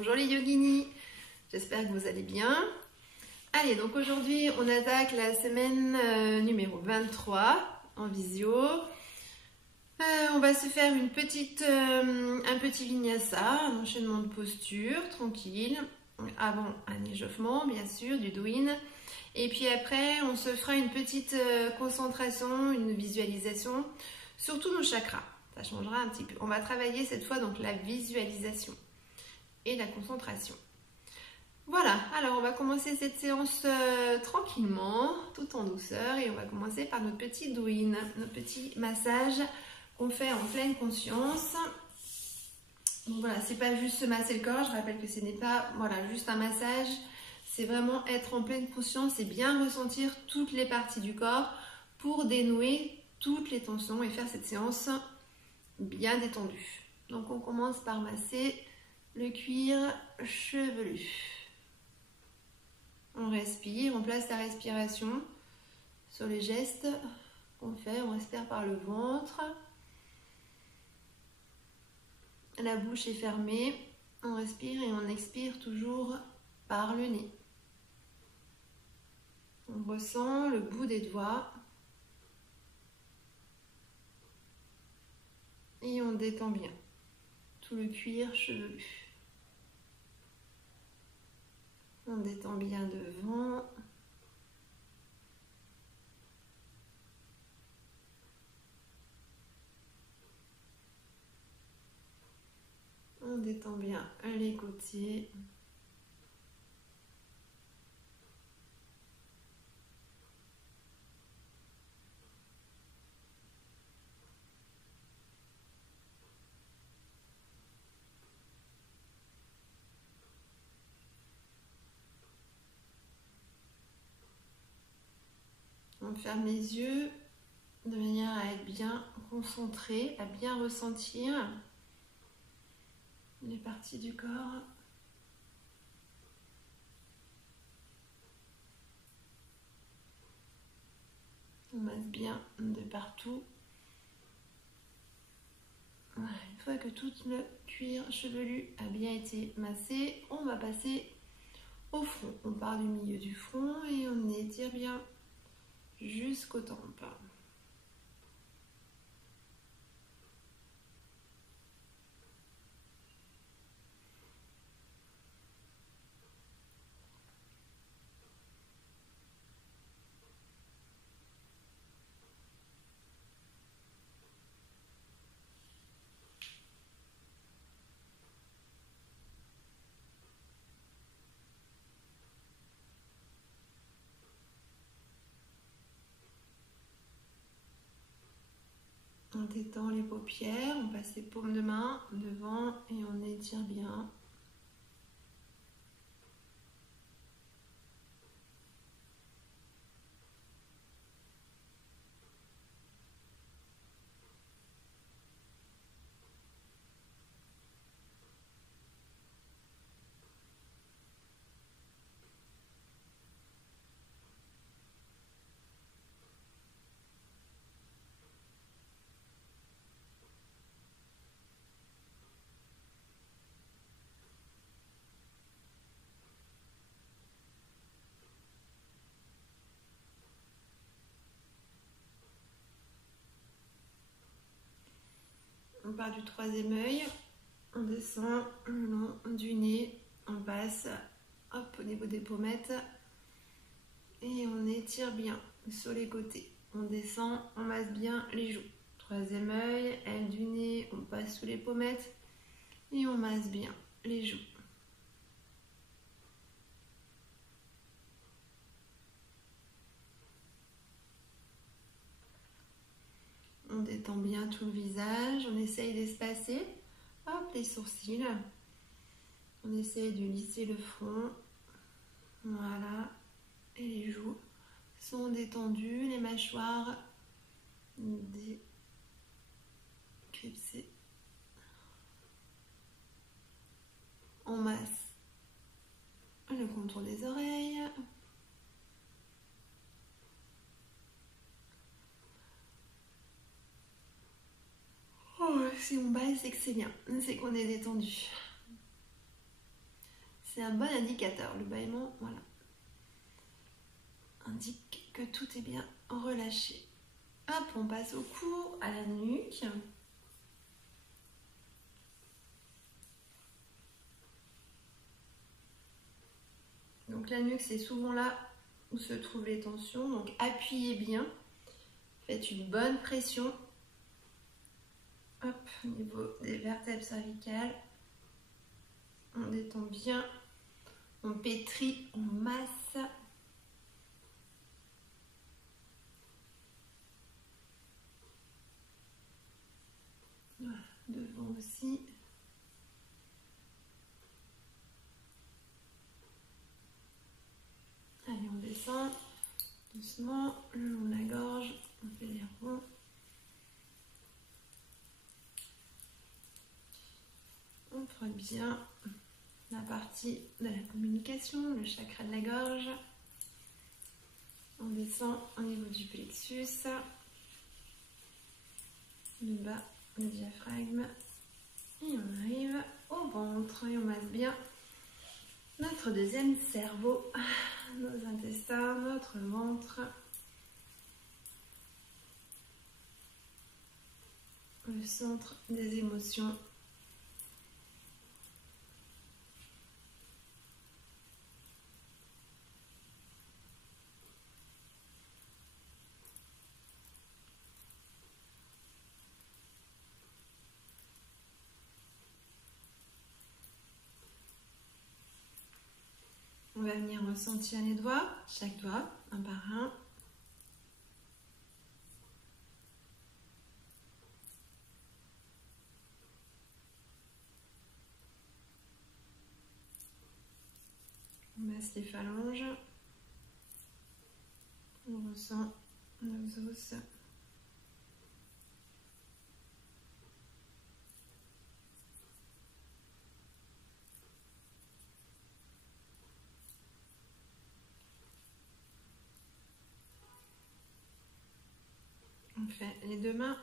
Bonjour les yoginis, j'espère que vous allez bien. Allez, donc aujourd'hui on attaque la semaine numéro 23 en visio. On va se faire un petit vinyasa, un enchaînement de posture, tranquille, avant un échauffement bien sûr, du douyin. Et puis après on se fera une petite concentration, une visualisation sur tous nos chakras. Ça changera un petit peu. On va travailler cette fois donc la visualisation et la concentration. Voilà, alors on va commencer cette séance tranquillement, tout en douceur, et on va commencer par notre petit douyin, notre petit massage qu'on fait en pleine conscience. Donc voilà, c'est pas juste se masser le corps, je rappelle que ce n'est pas juste un massage, c'est vraiment être en pleine conscience et bien ressentir toutes les parties du corps pour dénouer toutes les tensions et faire cette séance bien détendue. Donc on commence par masser le cuir chevelu. On respire, on place la respiration sur les gestes qu'on fait. On respire par le ventre. La bouche est fermée. On respire et on expire toujours par le nez. On ressent le bout des doigts. Et on détend bien tout le cuir chevelu. On détend bien devant. On détend bien les côtés. On ferme les yeux de manière à être bien concentré, à bien ressentir les parties du corps. On masse bien de partout. Voilà, une fois que tout le cuir chevelu a bien été massé, on va passer au front. On part du milieu du front et on étire bien jusqu'aux tempes. On détend les paupières, on passe les paumes de main devant et on étire bien. On part du troisième œil, on descend le long du nez, on passe au niveau des pommettes et on étire bien sur les côtés. On descend, on masse bien les joues. Troisième œil, aile du nez, on passe sous les pommettes et on masse bien les joues. On détend bien tout le visage, on essaye d'espacer les sourcils. On essaye de lisser le front. Voilà. Et les joues sont détendues, les mâchoires déclipsées. On masse le contour des oreilles. Si on baisse, c'est que c'est bien, c'est qu'on est détendu. c'est un bon indicateur. Le bâillement, voilà, indique que tout est bien relâché. Hop, on passe au cou, à la nuque. Donc la nuque, c'est souvent là où se trouvent les tensions. Donc appuyez bien, faites une bonne pression. Hop, au niveau des vertèbres cervicales. On détend bien, on pétrit, on masse. Voilà, devant aussi. Allez, on descend doucement le long de la gorge, on fait des ronds. On frotte bien la partie de la communication, le chakra de la gorge. On descend au niveau du plexus, le bas, le diaphragme. Et on arrive au ventre et on masse bien notre deuxième cerveau, nos intestins, notre ventre, le centre des émotions. On va venir ressentir les doigts, chaque doigt, un par un. On masse les phalanges. On ressent nos os. On fait les deux mains.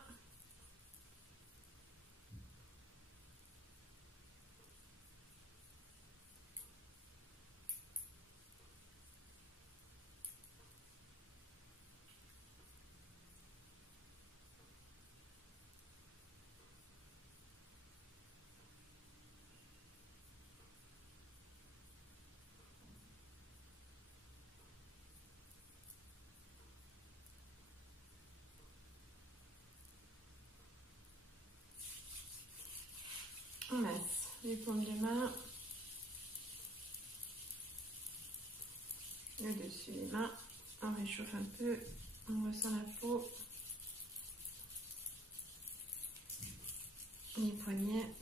On masse les paumes des mains, le dessus des mains, on réchauffe un peu, on ressent la peau, les poignets,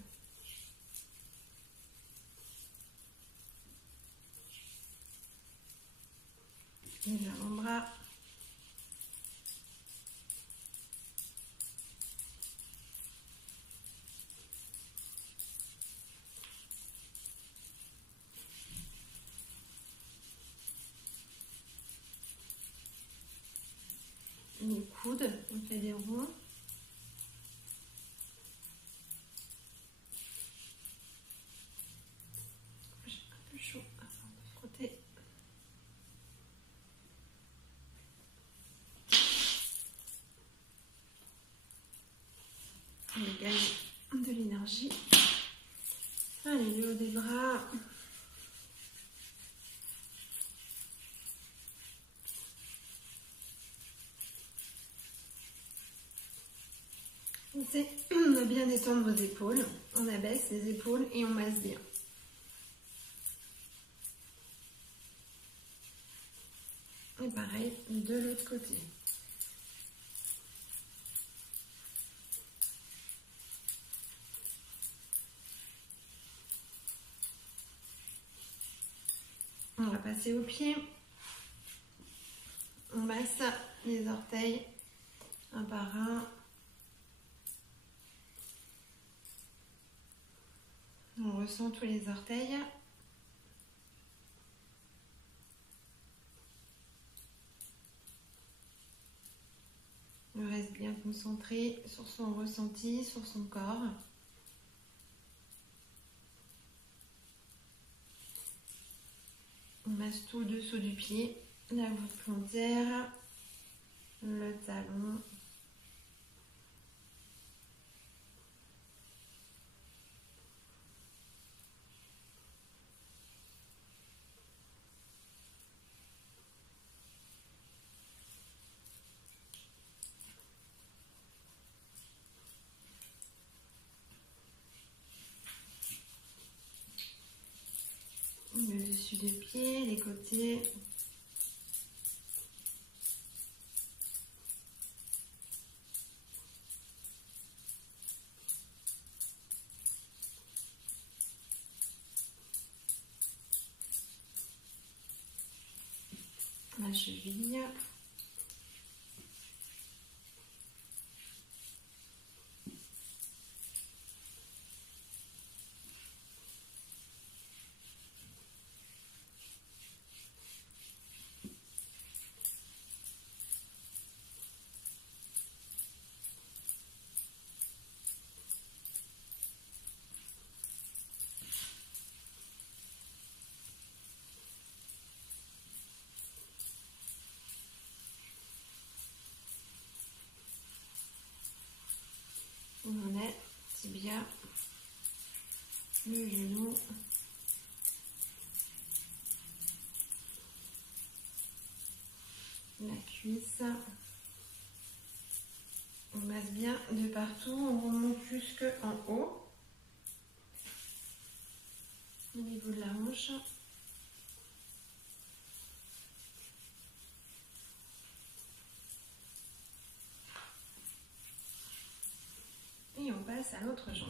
les avant-bras. Les coudes, on fait des ronds. J'ai un peu chaud avant de frotter. On gagne de l'énergie. Allez, le haut des bras. On va bien détendre vos épaules, on abaisse les épaules et on masse bien. Et pareil de l'autre côté. On va passer aux pieds. On masse les orteils un par un. On ressent tous les orteils. On reste bien concentré sur son ressenti, sur son corps. reste tout le dessous du pied, la voûte plantaire, le talon. Le dessus du pied, les côtés. La cheville. On est tibia, le genou, la cuisse. On masse bien de partout, on remonte jusqu'en haut, au niveau de la hanche. Et on passe à l'autre jambe.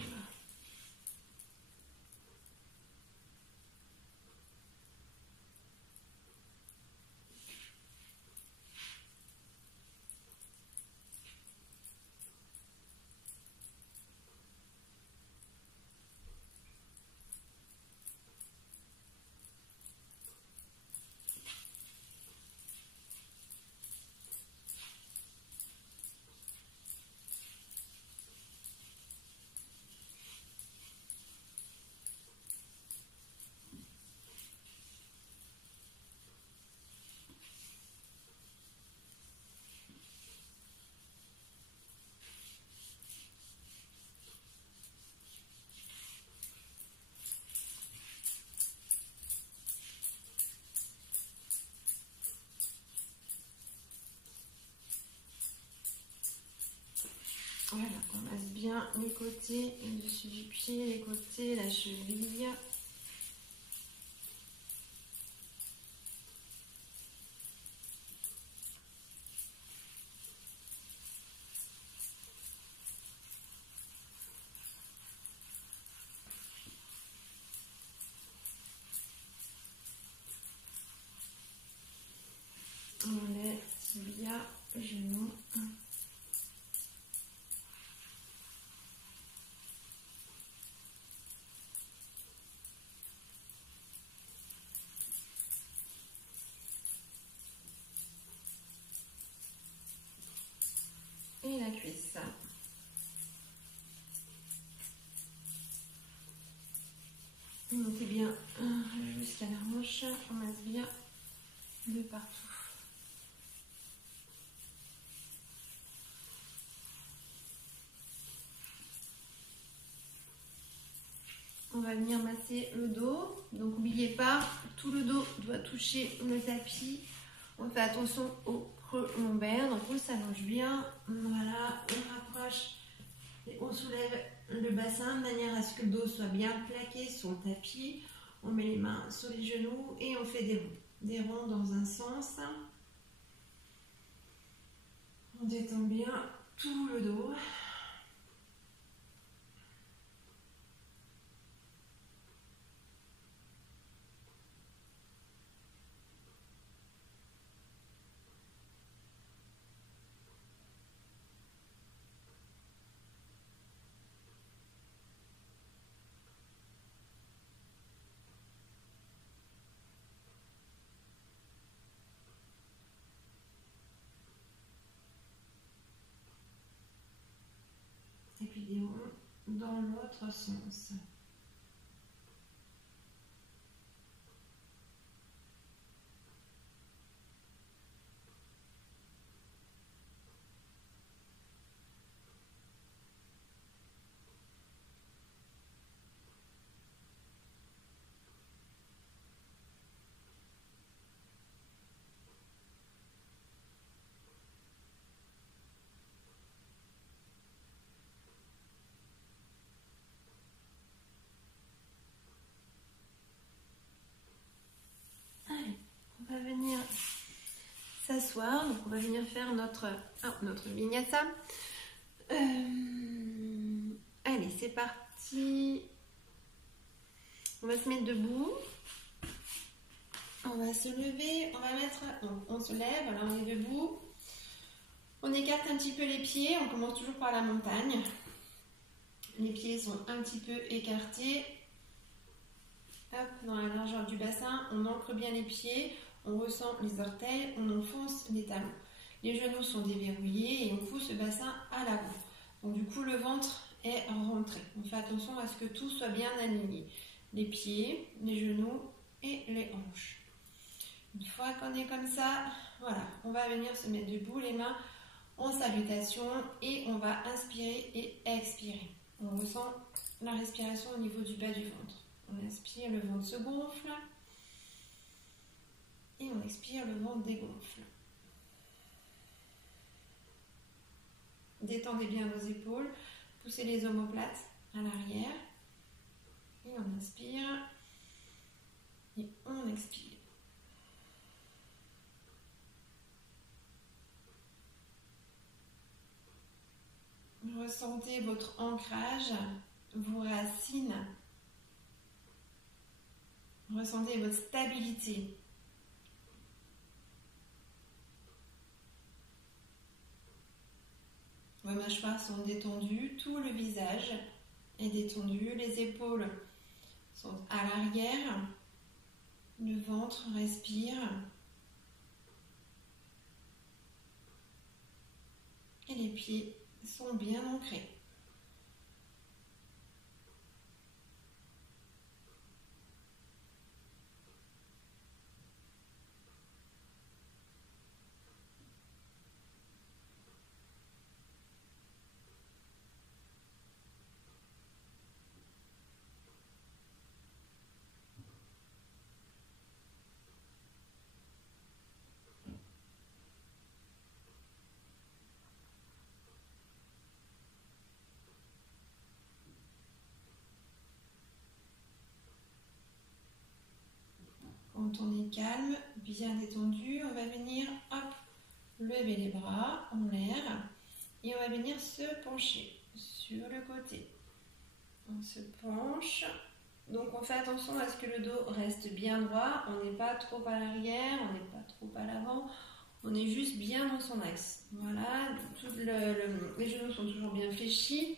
Voilà, on masse bien les côtés, le dessus du pied, les côtés, la cheville. On est tibia, genou. Et la cuisse. Montez bien jusqu'à la hanche, on masse bien de partout. On va venir masser le dos, donc n'oubliez pas, tout le dos doit toucher le tapis. On fait attention au creux lombaire, donc on s'allonge bien, voilà, on rapproche et on soulève le bassin de manière à ce que le dos soit bien plaqué sur le tapis. On met les mains sur les genoux et on fait des ronds dans un sens. On détend bien tout le dos. Et puis des ronds dans l'autre sens. s'asseoir. Donc on va venir faire notre vinyasa. Allez, c'est parti. On va se mettre debout. On va se lever. On va mettre... Donc on se lève, voilà, on est debout. On écarte un petit peu les pieds. On commence toujours par la montagne. Les pieds sont un petit peu écartés. Hop, dans la largeur du bassin, on ancre bien les pieds, on ressent les orteils, on enfonce les talons. Les genoux sont déverrouillés et on pousse le bassin à l'avant. Donc du coup, le ventre est rentré. On fait attention à ce que tout soit bien aligné. Les pieds, les genoux et les hanches. Une fois qu'on est comme ça, voilà, on va venir se mettre debout, les mains en salutation et on va inspirer et expirer. On ressent la respiration au niveau du bas du ventre. On inspire, le ventre se gonfle. Et on expire, le ventre dégonfle. Détendez bien vos épaules. Poussez les omoplates à l'arrière. Et on inspire. Et on expire. Ressentez votre ancrage, vos racines. Ressentez votre stabilité. Vos mâchoires sont détendues, tout le visage est détendu, les épaules sont à l'arrière, le ventre respire et les pieds sont bien ancrés. Quand on est calme, bien détendu, on va venir lever les bras en l'air et on va venir se pencher sur le côté. On se penche, donc on fait attention à ce que le dos reste bien droit, on n'est pas trop à l'arrière, on n'est pas trop à l'avant, on est juste bien dans son axe. Voilà, les genoux sont toujours bien fléchis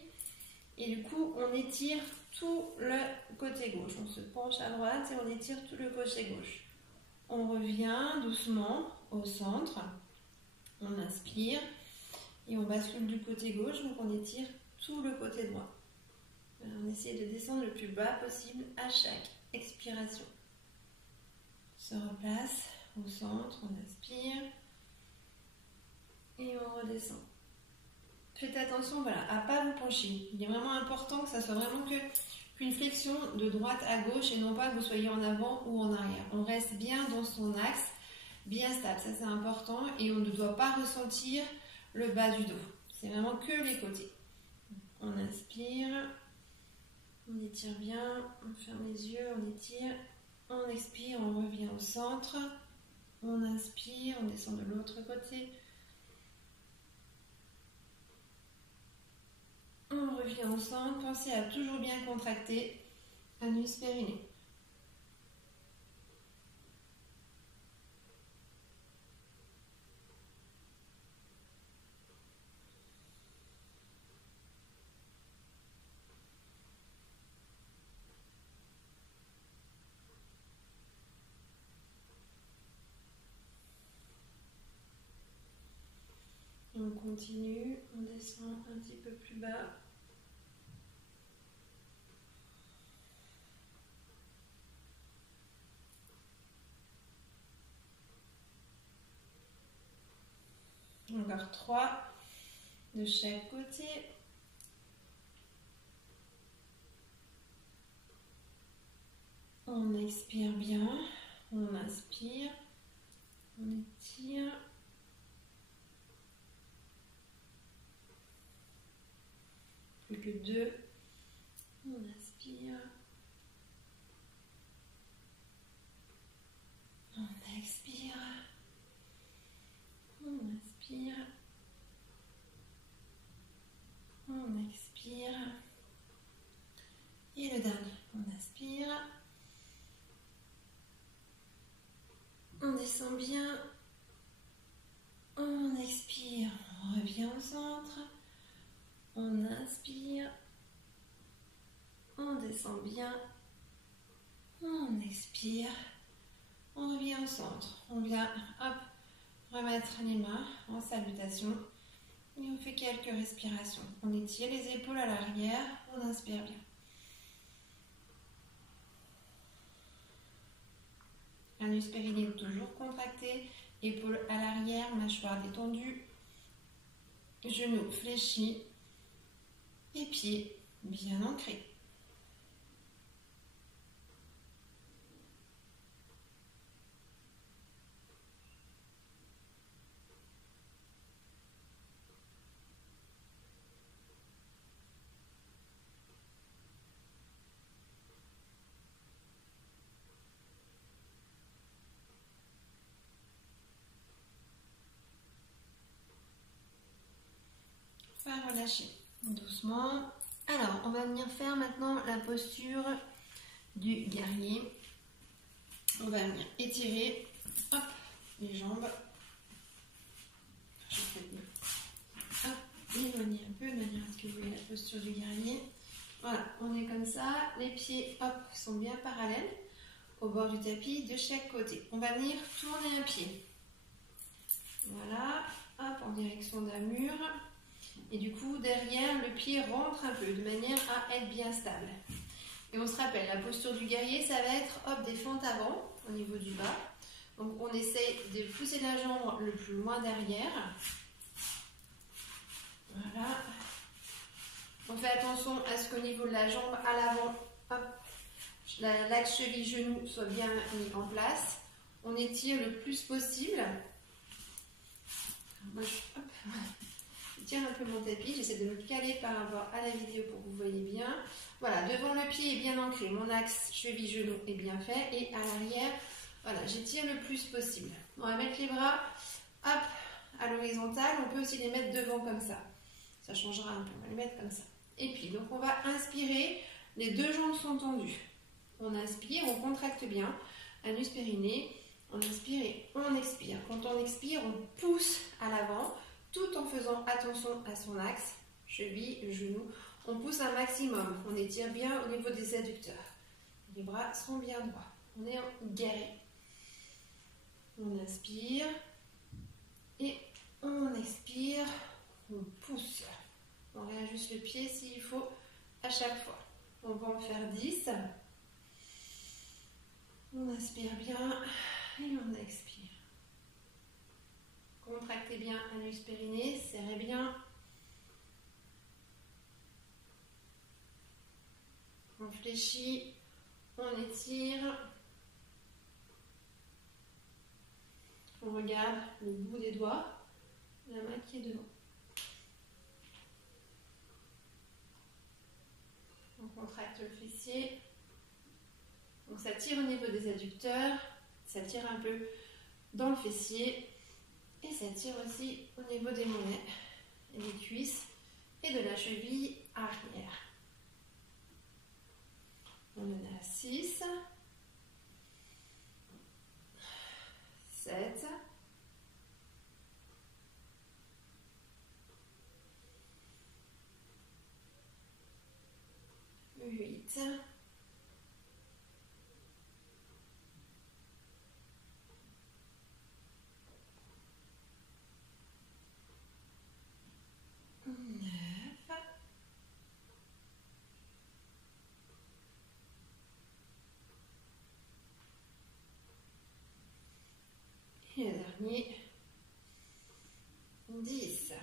et du coup on étire tout le côté gauche. On se penche à droite et on étire tout le côté gauche. On revient doucement au centre. On inspire et on bascule du côté gauche. Donc on étire tout le côté droit. On essaie de descendre le plus bas possible à chaque expiration. On se replace au centre. On inspire et on redescend. Faites attention, voilà, à ne pas vous pencher. Il est vraiment important que ça soit vraiment qu'une flexion de droite à gauche et non pas que vous soyez en avant ou en arrière. On reste bien dans son axe, bien stable, ça c'est important et on ne doit pas ressentir le bas du dos. C'est vraiment que les côtés. On inspire, on étire bien, on ferme les yeux, on étire, on expire, on revient au centre, on inspire, on descend de l'autre côté. On revient au centre, pensez à toujours bien contracter anus périnée. On continue, on descend un petit peu plus bas. Encore 3 de chaque côté. On expire bien, on inspire, on étire. Plus que 2. On inspire. On expire. descend bien. On expire, on revient au centre. On inspire. On descend bien. On expire. On revient au centre. On vient, hop, remettre les mains en salutation. Et on fait quelques respirations. On étire les épaules à l'arrière. On inspire bien. Anus périnée toujours contracté. Épaules à l'arrière, mâchoire détendue. Genoux fléchis. Et pieds bien ancrés. Relâcher doucement. Alors, on va venir faire maintenant la posture du guerrier. On va venir étirer, hop, les jambes. Je vais éloigner un peu de manière à ce que vous voyez la posture du guerrier. Voilà, on est comme ça. Les pieds, hop, sont bien parallèles au bord du tapis de chaque côté. On va venir tourner un pied. Voilà, hop, en direction d'un mur. Et du coup, derrière, le pied rentre un peu de manière à être bien stable. Et on se rappelle, la posture du guerrier, ça va être hop, des fentes avant au niveau du bas. Donc on essaye de pousser la jambe le plus loin derrière. Voilà. On fait attention à ce qu'au niveau de la jambe à l'avant, l'axe cheville-genou soit bien mis en place. On étire le plus possible. Moi, je tire un peu mon tapis, j'essaie de me caler par rapport à la vidéo pour que vous voyez bien. Voilà, devant le pied est bien ancré, mon axe cheville-genou est bien fait et à l'arrière, voilà, j'étire le plus possible. On va mettre les bras, hop, à l'horizontale, on peut aussi les mettre devant comme ça. Ça changera un peu, on va les mettre comme ça. Et puis, donc on va inspirer, les deux jambes sont tendues. On inspire, on contracte bien, anus périnée, on inspire et on expire. Quand on expire, on pousse à l'avant, tout en faisant attention à son axe, cheville, genou. On pousse un maximum, on étire bien au niveau des adducteurs. Les bras sont bien droits. On est en guerrier. On inspire et on expire, on pousse. On réajuste le pied s'il faut à chaque fois. On va en faire 10. On inspire bien et on expire. Contractez bien anus périnée, serrez bien. On fléchit, on étire. On regarde le bout des doigts, la main qui est devant. On contracte le fessier. On s'attire au niveau des adducteurs, ça tire un peu dans le fessier et ça tire aussi au niveau des mollets et des cuisses et de la cheville arrière. On en a 6, 7, 8, 9 et le dernier 10.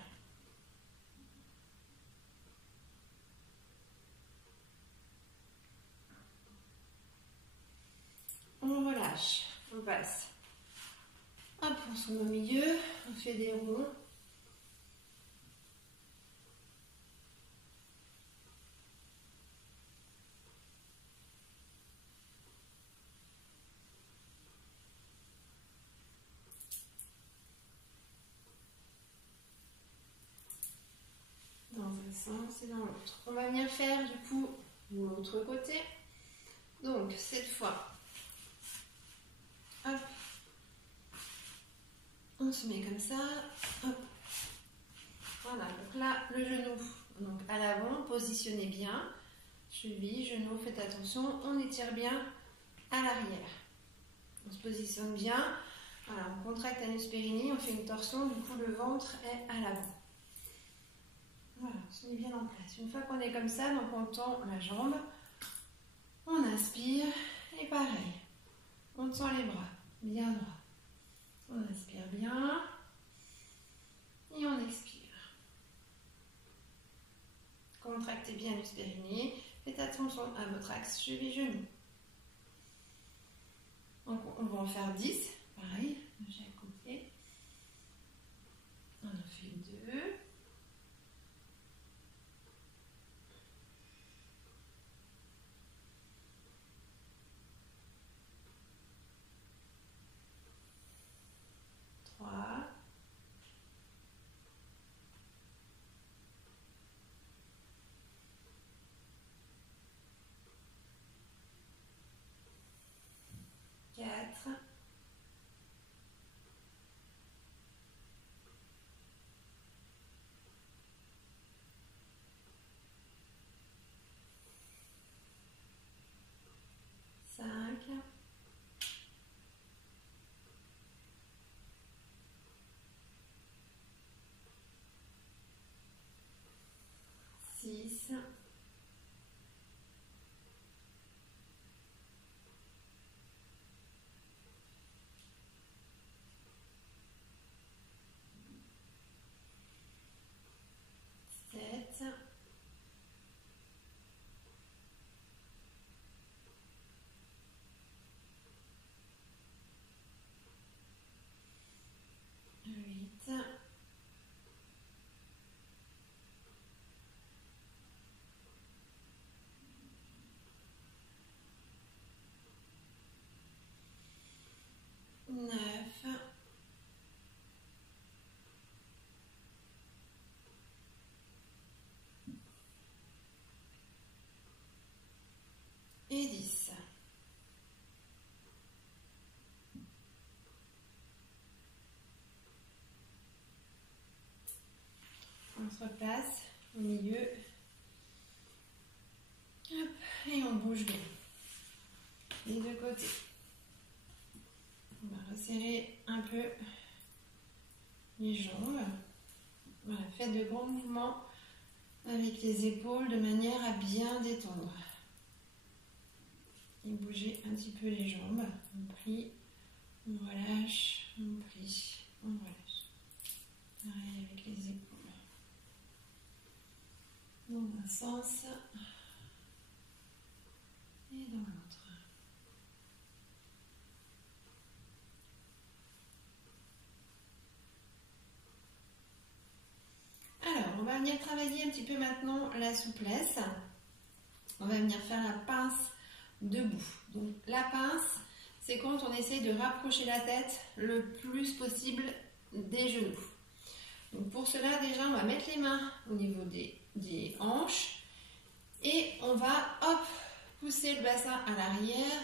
On relâche, on passe. Hop, on se met au milieu, on fait des ronds. Dans un sens et dans l'autre. On va venir faire du coup l'autre côté. Donc cette fois, hop, On se met comme ça. Hop. Voilà, donc là, le genou donc à l'avant, positionnez bien. Cheville, genou, faites attention, on étire bien à l'arrière. On se positionne bien. Voilà, on contracte l'anus périni, on fait une torsion, du coup le ventre est à l'avant. Voilà, on se met bien en place. Une fois qu'on est comme ça, donc on tend la jambe, on inspire et pareil, on tend les bras bien droit. On inspire bien et on expire. Contractez bien l'anus périni, faites attention à votre axe cheville-genou. Donc on va en faire 10, pareil, de chaque côté. On en fait 2. 3. 4. 5. 6. 7. 8. 9. Et 10. On se replace au milieu. Hop, et on bouge bien. Les deux côtés. On va resserrer un peu les jambes. Voilà, faites de grands mouvements avec les épaules de manière à bien détendre. Et bougez un petit peu les jambes. On plie, on relâche, on plie, on relâche. Pareil avec les épaules. Dans un sens et dans l'autre. Alors, on va venir travailler un petit peu maintenant la souplesse. On va venir faire la pince debout. Donc, la pince, c'est quand on essaye de rapprocher la tête le plus possible des genoux. Donc, pour cela, déjà, on va mettre les mains au niveau des hanches et on va, hop, pousser le bassin à l'arrière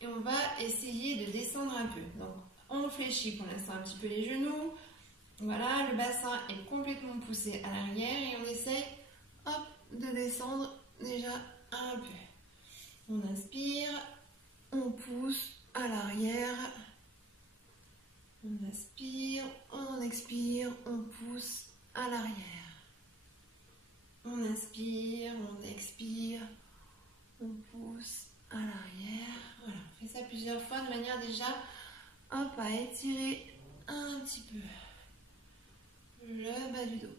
et on va essayer de descendre un peu. Donc, on fléchit pour l'instant un petit peu les genoux. Voilà, le bassin est complètement poussé à l'arrière et on essaye, hop, de descendre déjà un peu. On inspire, on pousse à l'arrière. On inspire, on expire, on pousse à l'arrière. On inspire, on expire, on pousse à l'arrière. Voilà, on fait ça plusieurs fois de manière déjà, hop, à étirer un petit peu le bas du dos.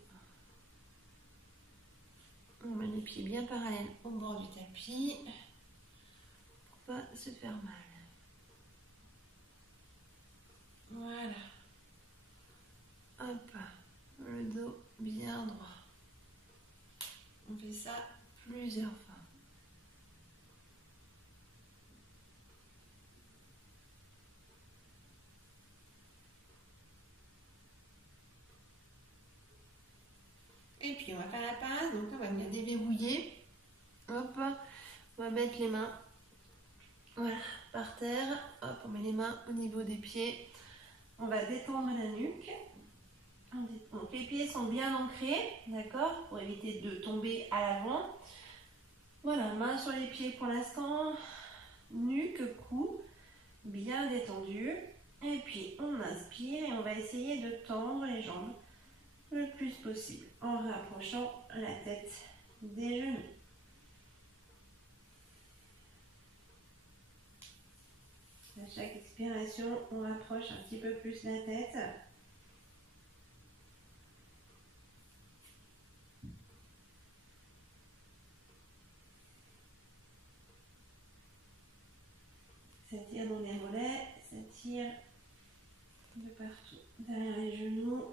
On met les pieds bien parallèles au bord du tapis pour pas se faire mal. Voilà. Hop, le dos bien droit. On fait ça plusieurs fois. Et puis on va faire la pince, donc on va venir déverrouiller. Hop, on va mettre les mains, voilà, par terre. Hop, on met les mains au niveau des pieds. on va détendre la nuque. Donc les pieds sont bien ancrés, d'accord, pour éviter de tomber à l'avant. Voilà, main sur les pieds pour l'instant, nuque, cou, bien détendu. Et puis on inspire et on va essayer de tendre les jambes le plus possible en rapprochant la tête des genoux. À chaque expiration, on rapproche un petit peu plus la tête. S'étire dans les relais, s'étire de partout, derrière les genoux.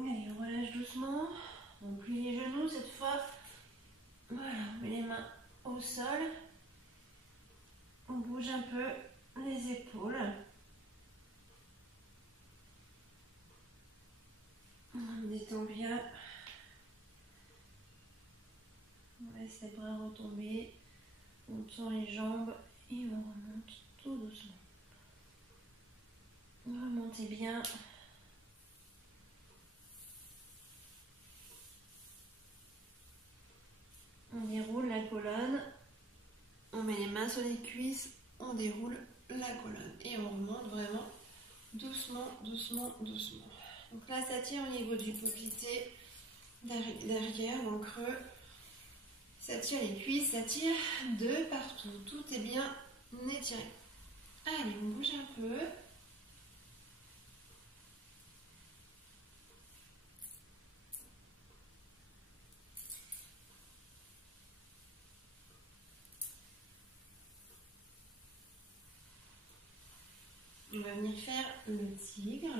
Allez, on relâche doucement. On plie les genoux cette fois. Voilà, on met les mains au sol. On bouge un peu les épaules. On détend bien. On laisse les bras retomber. On tend les jambes et on remonte tout doucement. Remontez bien. On déroule la colonne. On met les mains sur les cuisses. On déroule la colonne. Et on remonte vraiment doucement, doucement, doucement. Donc là, ça tire au niveau du poplité derrière, dans le creux. Ça tire les cuisses, ça tire de partout. Tout est bien étiré. Allez, on bouge un peu. On va venir faire le tigre.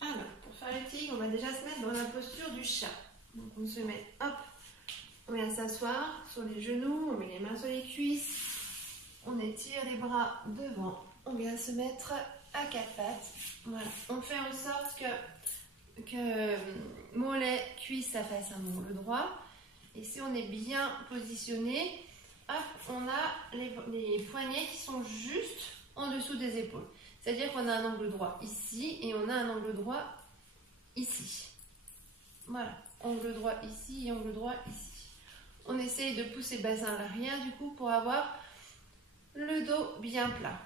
Alors, pour faire le tigre, on va déjà se mettre dans la posture du chat. Donc on se met, hop, on vient s'asseoir sur les genoux, on met les mains sur les cuisses, on étire les bras devant, on vient se mettre à quatre pattes. Voilà, on fait en sorte que mollet, cuisse, ça fasse un angle droit. Et si on est bien positionné, hop, on a les poignets qui sont juste en dessous des épaules. C'est-à-dire qu'on a un angle droit ici et on a un angle droit ici. Voilà, angle droit ici et angle droit ici. On essaye de pousser le bassin à l'arrière du coup pour avoir le dos bien plat.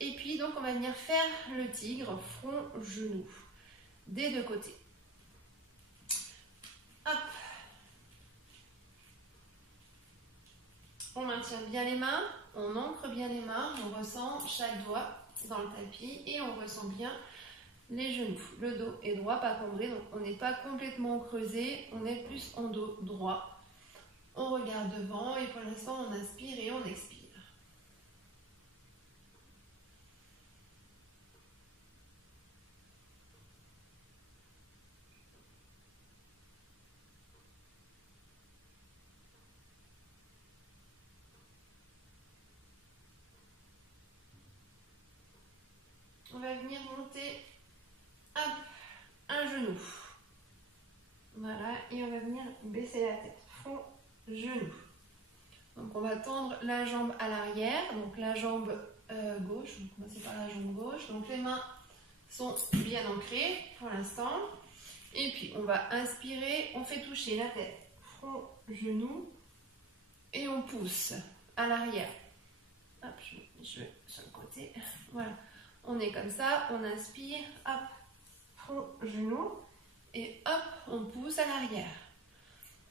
Et puis donc on va venir faire le tigre, front, genou, des deux côtés. Hop. On maintient bien les mains, on ancre bien les mains, on ressent chaque doigt dans le tapis et on ressent bien les genoux. Le dos est droit, pas cambré, donc on n'est pas complètement creusé, on est plus en dos droit. On regarde devant et pour l'instant on inspire et on expire. On va venir monter un genou. Voilà, et on va venir baisser la tête. Front, genou. Donc on va tendre la jambe à l'arrière, donc la jambe gauche. On va commencer par la jambe gauche. Donc les mains sont bien ancrées pour l'instant. Et puis on va inspirer, on fait toucher la tête front, genou. Et on pousse à l'arrière. Hop, je mets les cheveux sur le côté. Voilà. On est comme ça, on inspire, hop, front, genou. Et hop, on pousse à l'arrière.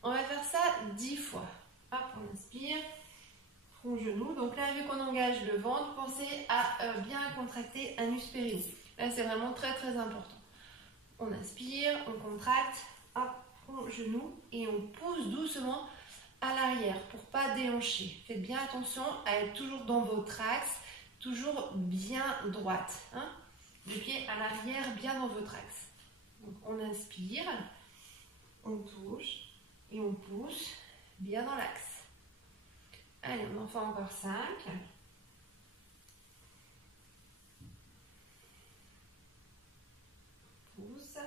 On va faire ça 10 fois. Hop, on inspire, front, genou. Donc là, vu qu'on engage le ventre, pensez à bien contracter anus périnée. Là, c'est vraiment très très important. On inspire, on contracte, hop, front, genou. Et on pousse doucement à l'arrière pour pas déhancher. Faites bien attention à être toujours dans votre axe, toujours bien droite. Hein, le pied à l'arrière, bien dans votre axe. Donc on inspire, on touche et on pousse bien dans l'axe. Allez, on en fait encore 5. Pousse.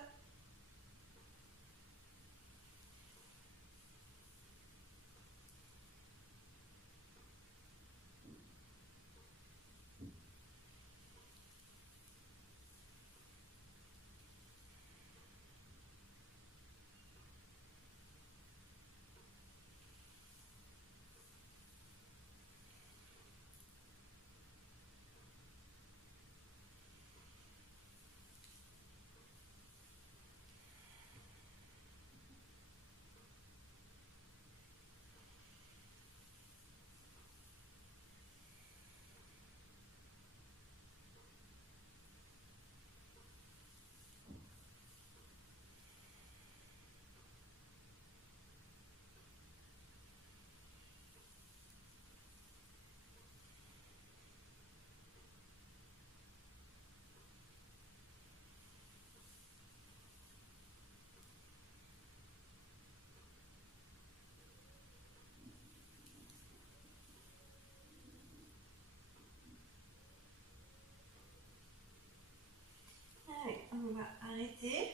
On va arrêter.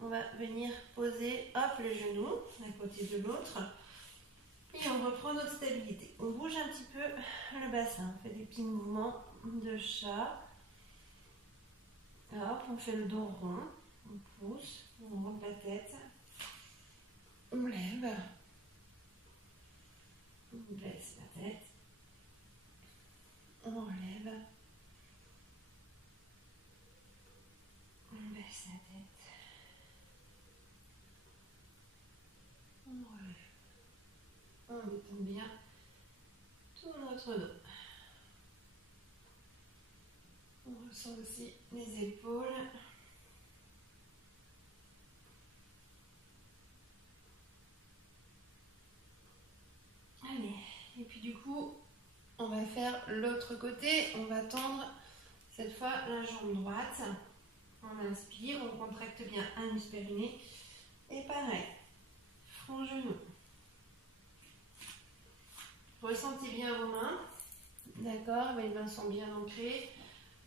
On va venir poser, hop, le genou d'un côté de l'autre. Et on reprend notre stabilité. On bouge un petit peu le bassin. On fait des petits mouvements de chat. Hop, on fait le dos rond. On pousse, on monte la tête. On lève. On baisse la tête. On relève. On baisse la tête. On relève. On détend bien tout notre dos. On ressent aussi les épaules. Allez, et puis du coup, on va faire l'autre côté. On va tendre cette fois la jambe droite. On inspire, on contracte bien anus périnée. Et pareil, front, genou. Ressentez bien vos mains. D'accord, les mains sont bien ancrées.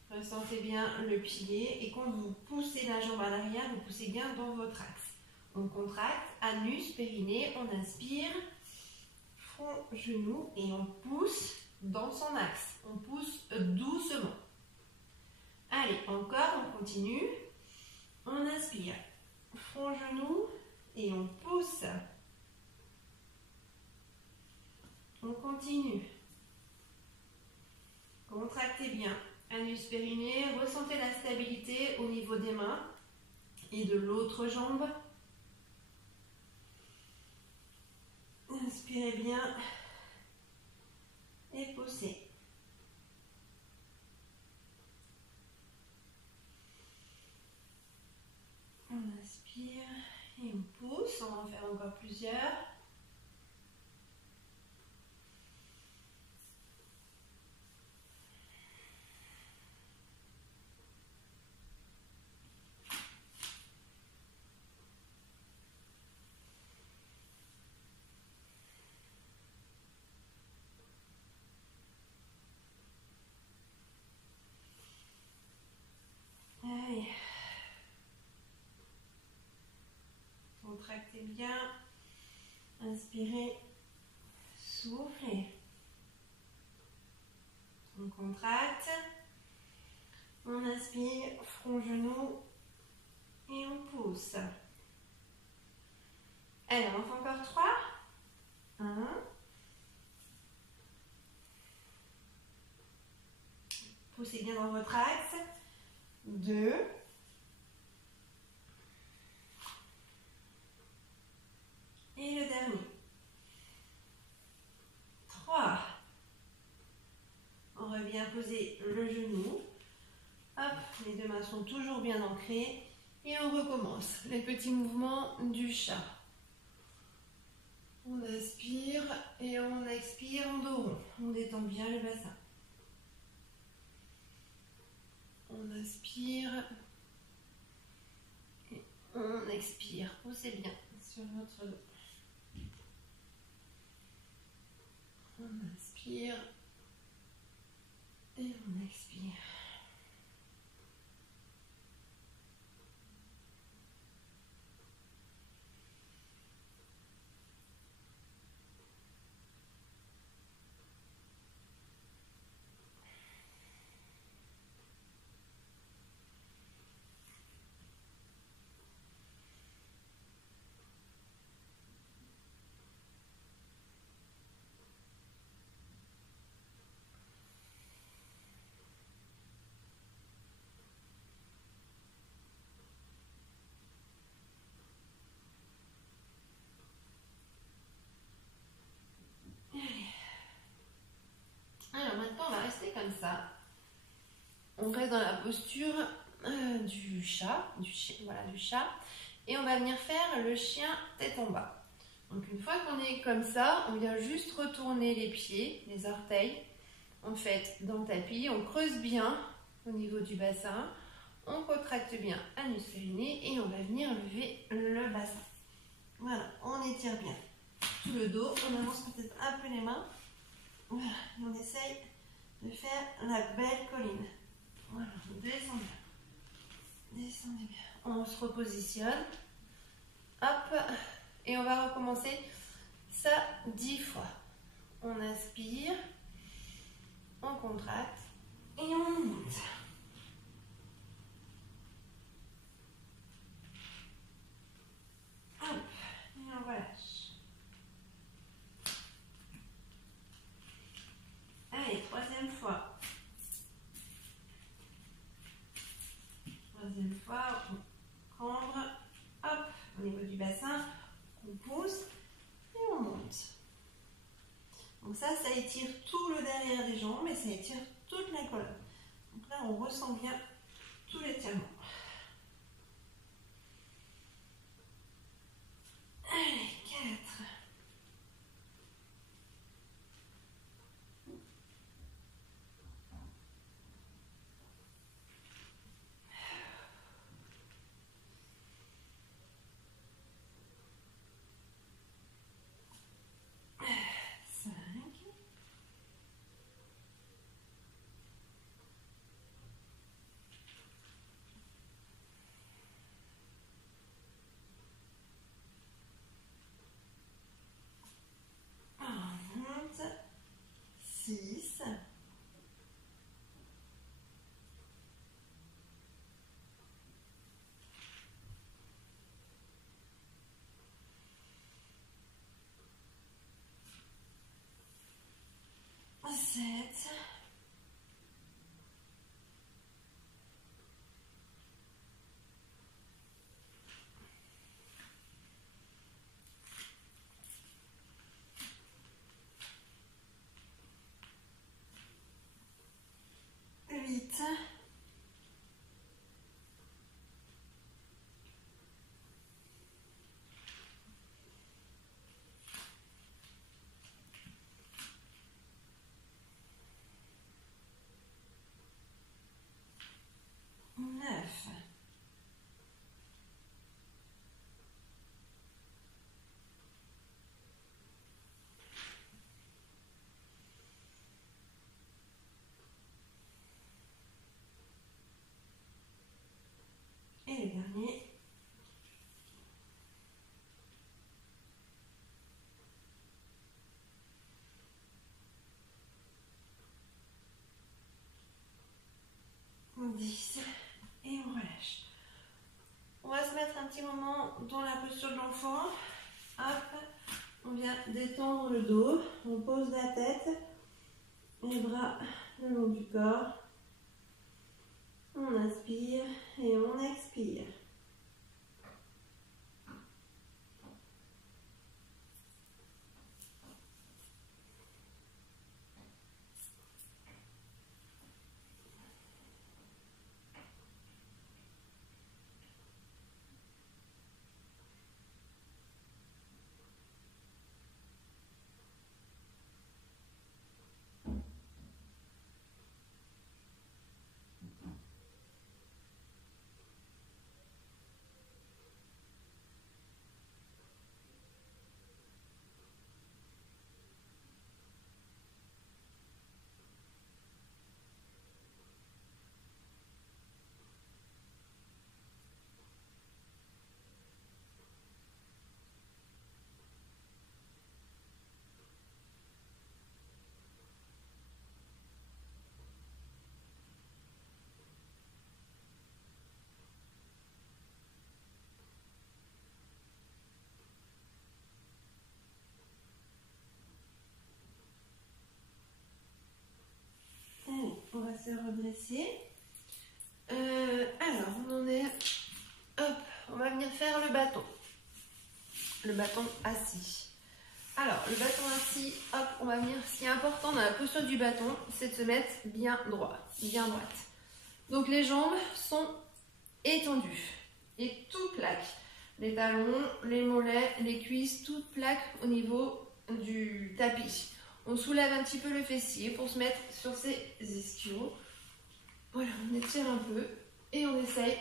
Ressentez bien le pilier. Et quand vous poussez la jambe à l'arrière, vous poussez bien dans votre axe. On contracte, anus, périnée, on inspire, front, genou et on pousse dans son axe. On pousse doucement. Allez, encore, on continue. On inspire, front, genou et on pousse. On continue. Contractez bien. Anus périnée, ressentez la stabilité au niveau des mains et de l'autre jambe. Inspirez bien et poussez. On inspire et on pousse. On va en faire encore plusieurs. Allez. Contractez bien. Inspirez. Soufflez. On contracte. On inspire, front, genou et on pousse. Allez, on en fait encore 3. 1. Poussez bien dans votre axe. 2. Et le dernier. 3. On revient poser le genou. Hop, les deux mains sont toujours bien ancrées. Et on recommence les petits mouvements du chat. On inspire et on expire en dos rond. On détend bien le bassin. On inspire et on expire. Poussez bien sur votre dos. On inspire et on expire. Alors maintenant, on va rester comme ça. On reste dans la posture du chat, voilà, du chat. Et on va venir faire le chien tête en bas. Donc une fois qu'on est comme ça, on vient juste retourner les pieds, les orteils. En fait, dans le tapis, on creuse bien au niveau du bassin. On contracte bien anus périnée et on va venir lever le bassin. Voilà, on étire bien tout le dos. On avance peut-être un peu les mains. Voilà, et on essaye de faire la belle colline. Voilà, descendez bien. Descendez bien. On se repositionne. Hop, et on va recommencer ça 10 fois. On inspire, on contracte et on monte. Hop, et on relâche. Allez, troisième fois. Troisième fois, on cambre, hop, au niveau du bassin, on pousse et on monte. Donc ça étire tout le derrière des jambes et ça étire toute la colonne. Donc là, on ressent bien tout l'étirement. Allez, 4. On monte. 6. 7. 8. 9. Et le dernier. 10. Et on relâche. On va se mettre un petit moment dans la posture de l'enfant. Hop, on vient détendre le dos, on pose la tête, les bras le long du corps. On inspire et on expire. Allez, on va se redresser. Alors, on en est... Hop, on va venir faire le bâton. Le bâton assis. Alors, le bâton assis, hop, on va venir... Ce qui est important dans la posture du bâton, c'est de se mettre bien droit, bien droite. Donc, les jambes sont étendues et tout plaque. Les talons, les mollets, les cuisses, tout plaque au niveau du tapis. On soulève un petit peu le fessier pour se mettre sur ses ischios. Voilà, on étire un peu et on essaye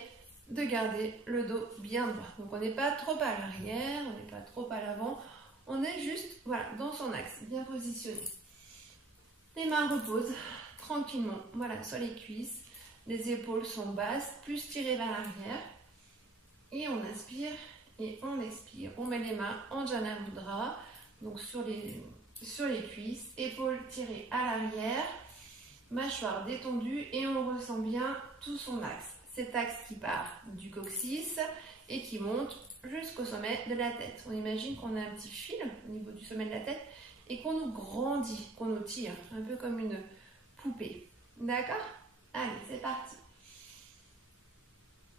de garder le dos bien droit. Donc on n'est pas trop à l'arrière, on n'est pas trop à l'avant. On est juste voilà, dans son axe, bien positionné. Les mains reposent tranquillement voilà, sur les cuisses. Les épaules sont basses, plus tirées vers l'arrière. Et on inspire et on expire. On met les mains en Jana Mudra, donc sur les cuisses, épaules tirées à l'arrière, mâchoire détendue et on ressent bien tout son axe. Cet axe qui part du coccyx et qui monte jusqu'au sommet de la tête. On imagine qu'on a un petit fil au niveau du sommet de la tête et qu'on nous grandit, qu'on nous tire, un peu comme une poupée. D'accord? Allez, c'est parti.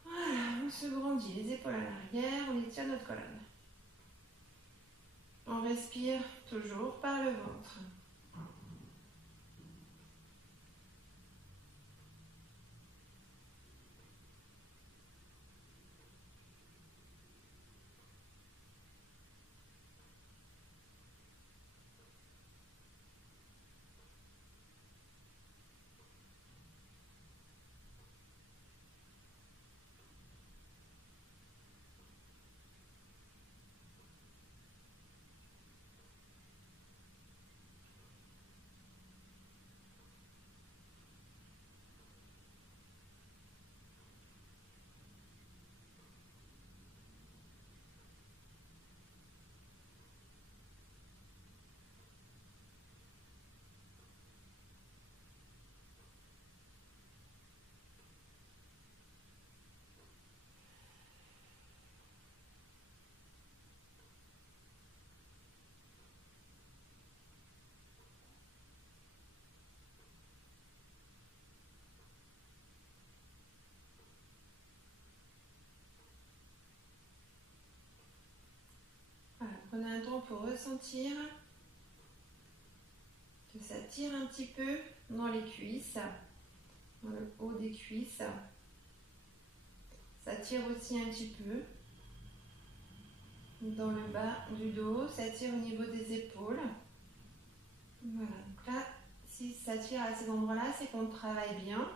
Voilà, on se grandit, les épaules à l'arrière, on étire notre colonne. On respire toujours par le ventre. Voilà, prenez un temps pour ressentir que ça tire un petit peu dans les cuisses, dans le haut des cuisses. Ça tire aussi un petit peu dans le bas du dos, ça tire au niveau des épaules. Voilà, donc là, si ça tire à ces endroits-là, c'est qu'on travaille bien.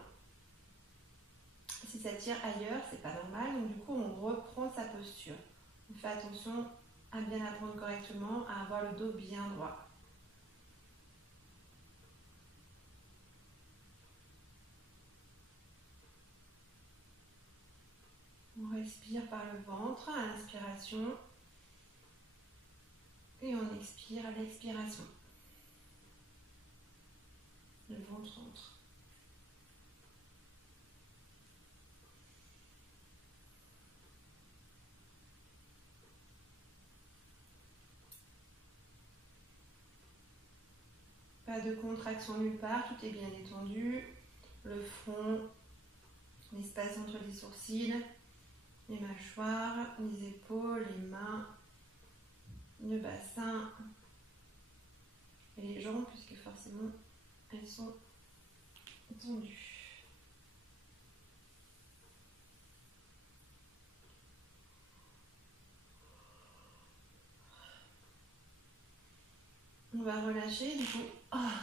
Si ça tire ailleurs, c'est pas normal, donc du coup, on reprend sa posture. On fait attention à bien la prendre correctement, à avoir le dos bien droit. On respire par le ventre à l'inspiration et on expire à l'expiration. Le ventre entre. Pas de contraction nulle part, tout est bien détendu. Le front, l'espace entre les sourcils, les mâchoires, les épaules, les mains, le bassin et les jambes, puisque forcément elles sont tendues. On va relâcher, du coup,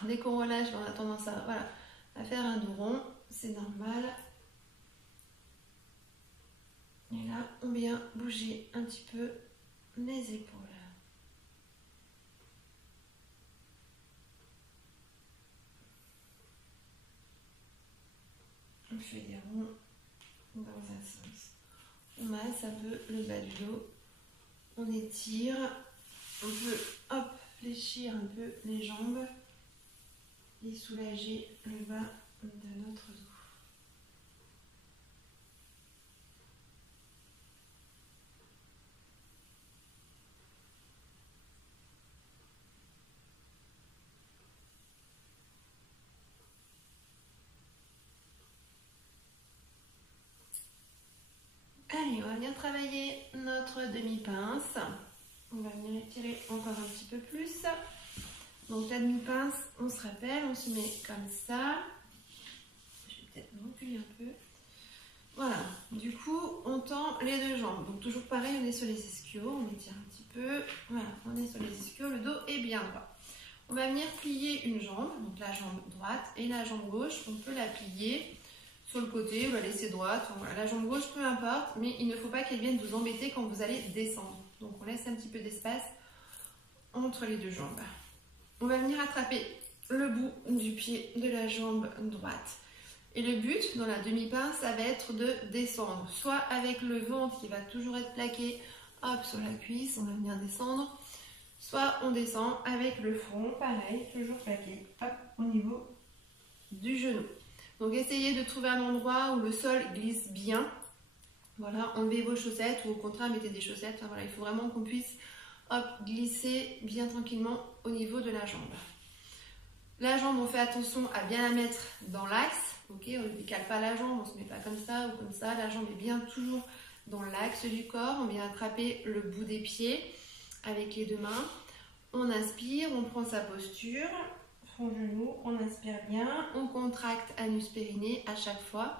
dès qu'on relâche, on a tendance à faire un dos rond, c'est normal. Et là, on vient bouger un petit peu les épaules. On fait des ronds dans un sens. On masse un peu le bas du dos. On étire. On peut fléchir un peu les jambes et soulager le bas de notre dos. Allez, on va venir travailler notre demi-pince. On va venir étirer encore un petit peu plus. Donc la demi-pince, on se rappelle, on se met comme ça. Je vais peut-être me reculer un peu. Voilà, du coup, on tend les deux jambes. Donc toujours pareil, on est sur les ischios, on étire un petit peu. Voilà, on est sur les ischios, le dos est bien droit. On va venir plier une jambe, donc la jambe droite et la jambe gauche, on peut la plier sur le côté, on va laisser droite. Enfin, voilà, la jambe gauche, peu importe, mais il ne faut pas qu'elle vienne vous embêter quand vous allez descendre. Donc on laisse un petit peu d'espace entre les deux jambes. On va venir attraper le bout du pied de la jambe droite. Et le but dans la demi-pince, ça va être de descendre, soit avec le ventre qui va toujours être plaqué, hop, sur la cuisse, on va venir descendre, soit on descend avec le front, pareil, toujours plaqué, hop, au niveau du genou. Donc essayez de trouver un endroit où le sol glisse bien. Voilà, enlevez vos chaussettes ou au contraire mettez des chaussettes. Enfin, voilà, il faut vraiment qu'on puisse glisser bien tranquillement au niveau de la jambe. La jambe, on fait attention à bien la mettre dans l'axe. Ok, on ne décale pas la jambe, on ne se met pas comme ça ou comme ça. La jambe est bien toujours dans l'axe du corps. On vient attraper le bout des pieds avec les deux mains. On inspire, on prend sa posture. Front genou, on inspire bien, on contracte anus périnée à chaque fois.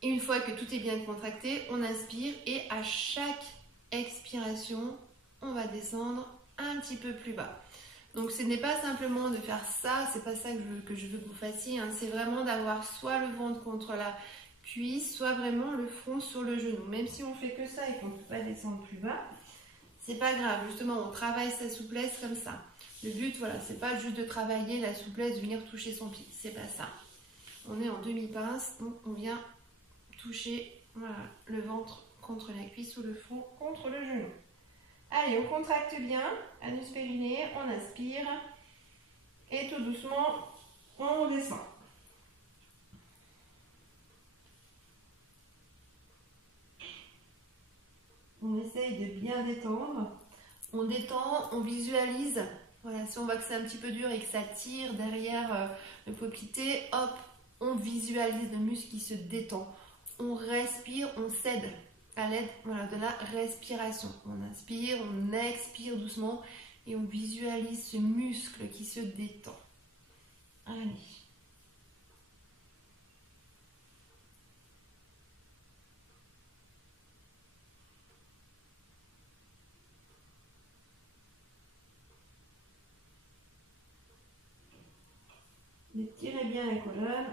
Et une fois que tout est bien contracté, on inspire et à chaque expiration, on va descendre un petit peu plus bas. Donc ce n'est pas simplement de faire ça, c'est pas ça que je veux que vous fassiez, hein. C'est vraiment d'avoir soit le ventre contre la cuisse, soit vraiment le front sur le genou. Même si on fait que ça et qu'on ne peut pas descendre plus bas, c'est pas grave, justement on travaille sa souplesse comme ça. Le but, voilà, c'est pas juste de travailler la souplesse, de venir toucher son pied, c'est pas ça. On est en demi-pince, donc on vient toucher le ventre contre la cuisse ou le front contre le genou. Allez, on contracte bien, anus périnée, on inspire et tout doucement, on descend. On essaye de bien détendre. On détend, on visualise. Voilà, si on voit que c'est un petit peu dur et que ça tire derrière le poplité, hop, on visualise le muscle qui se détend. On respire, on cède à l'aide de la respiration. On inspire, on expire doucement et on visualise ce muscle qui se détend. Allez. Étirez bien la colonne.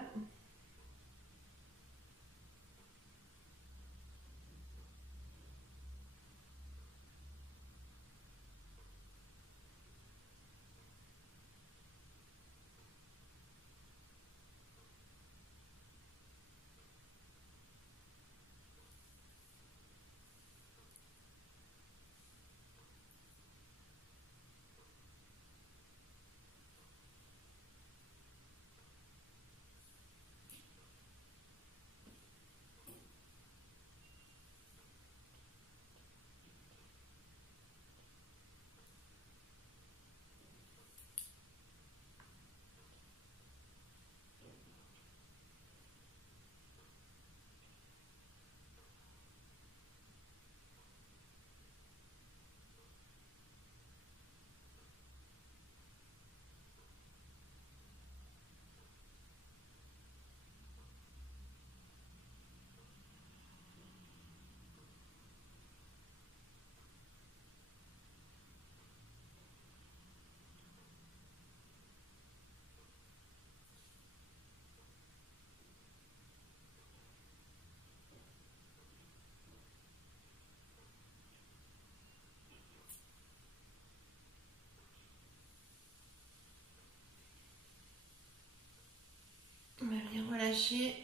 relâcher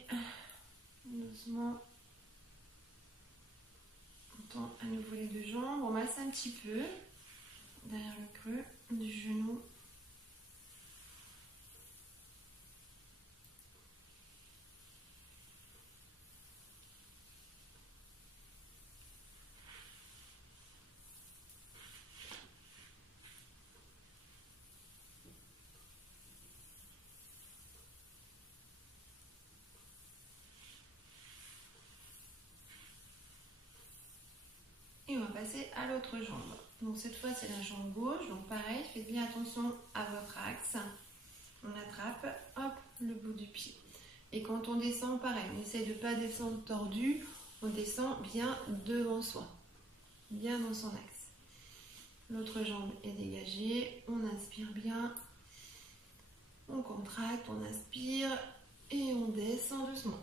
doucement. On tend à nouveau les deux jambes. On masse un petit peu derrière le creux du genou. Et on va passer à l'autre jambe. Donc cette fois c'est la jambe gauche. Donc pareil, faites bien attention à votre axe. On attrape, hop, le bout du pied. Et quand on descend, pareil, on essaye de ne pas descendre tordu. On descend bien devant soi, bien dans son axe. L'autre jambe est dégagée. On inspire bien. On contracte, on inspire et on descend doucement.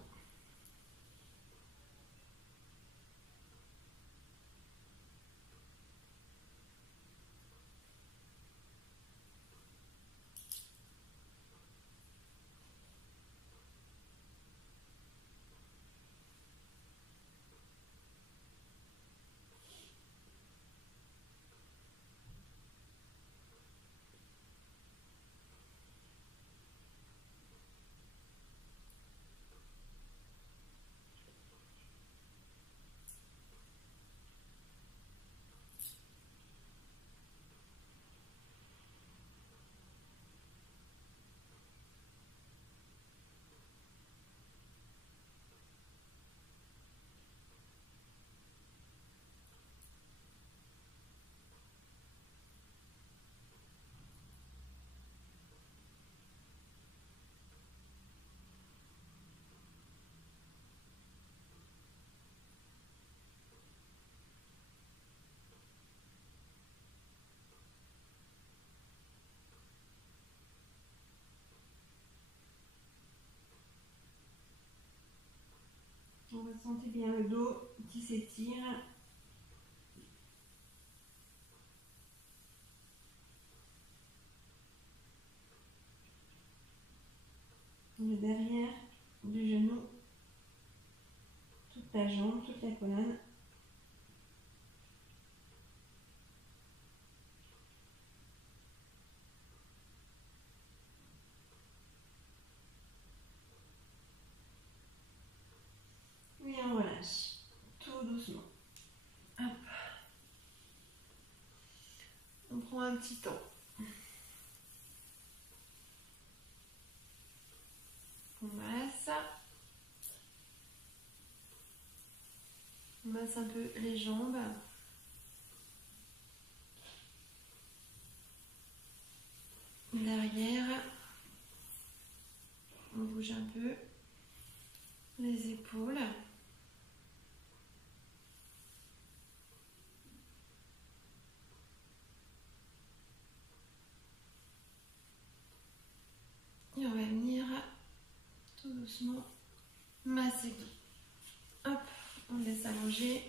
On ressentez bien le dos qui s'étire. Le derrière du genou, toute la jambe, toute la colonne. Et on relâche, tout doucement. Hop. On prend un petit temps. On masse. On masse un peu les jambes. Derrière. On bouge un peu les épaules. Et on va venir tout doucement masser. Hop, on laisse allonger.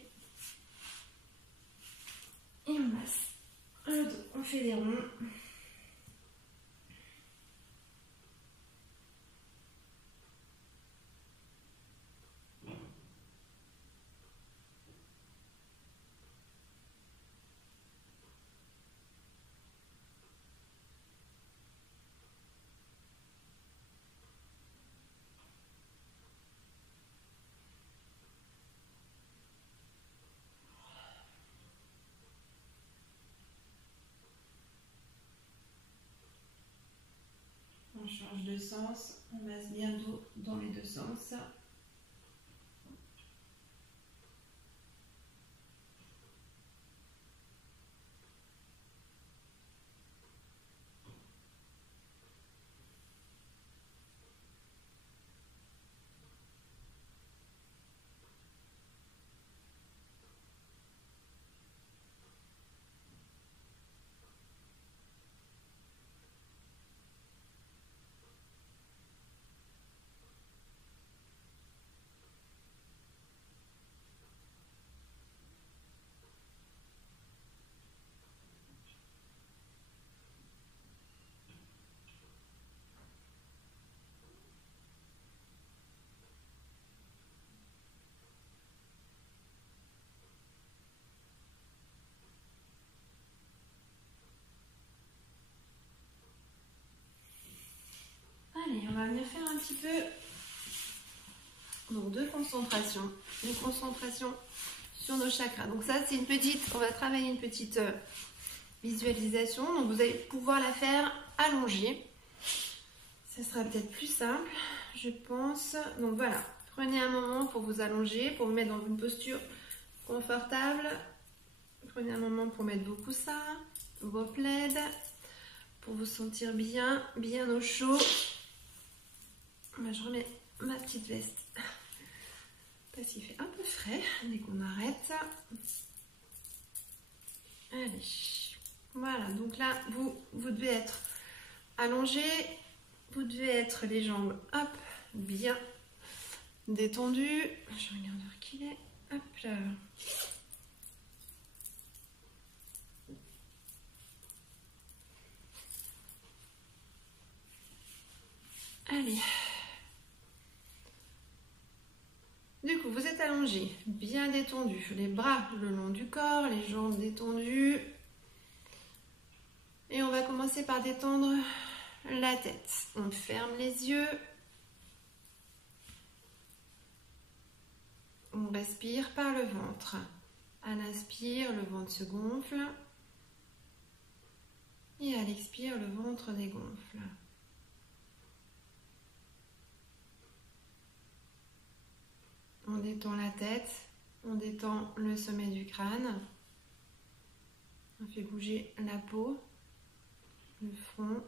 Et on masse le dos. On fait des ronds. On change de sens, on masse bien dos dans les deux sens. venir faire un petit peu donc, de concentration. Une concentration sur nos chakras. Donc ça, c'est une petite, on va travailler une petite visualisation. Donc vous allez pouvoir la faire allongée. Ça sera peut-être plus simple, je pense. Donc voilà, prenez un moment pour vous allonger, pour vous mettre dans une posture confortable. Prenez un moment pour mettre vos coussins, vos plaids, pour vous sentir bien, bien au chaud. Je remets ma petite veste parce qu'il fait un peu frais dès qu'on arrête. Allez, voilà, donc là, vous devez être allongé, vous devez être les jambes, hop, bien détendues. Je regarde l'heure qu'il est, hop là. Allez. Du coup, vous êtes allongé, bien détendu, les bras le long du corps, les jambes détendues. Et on va commencer par détendre la tête. On ferme les yeux. On respire par le ventre. À l'inspire, le ventre se gonfle. Et à l'expire, le ventre dégonfle. On détend la tête, on détend le sommet du crâne. On fait bouger la peau, le front.